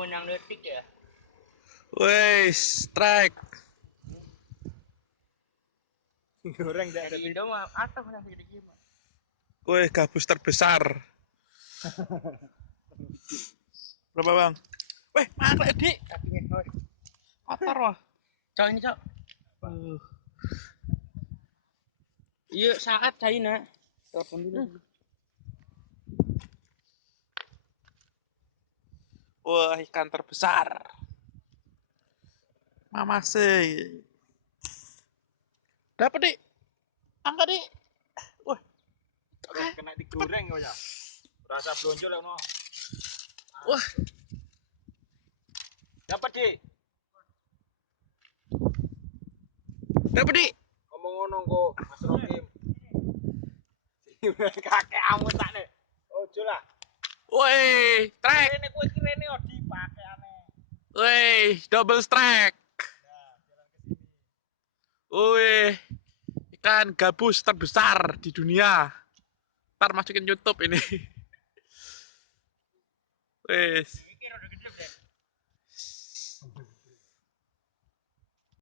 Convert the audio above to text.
umur 6 detik ya. Wih, strike. Goreng dah Dari Indo mah atau yang segede gimana? Wih, gabus terbesar. Berapa bang? Wih, mana dik? Kakinya kau. Kotor wah. Cok ini cok. Iya saat saya nak. Telepon dulu. Wah, ikan terbesar. Mama sih. Dapat dik. Angkat dik. Wah, kena digoreng kau ya. Rasa blonjol no. wah. Dapat Dik. Dapat dik. Ngomong-ngomong kok Mas Rokim. Kakek amu tak nih. Ojo lah. Wih, strike. Rene kowe iki rene odi pakaiane. Wih, double strike. Nah, jalan ke sini. Wih, ikan gabus terbesar di dunia. Ntar masukin YouTube ini. Wih. Mikir udah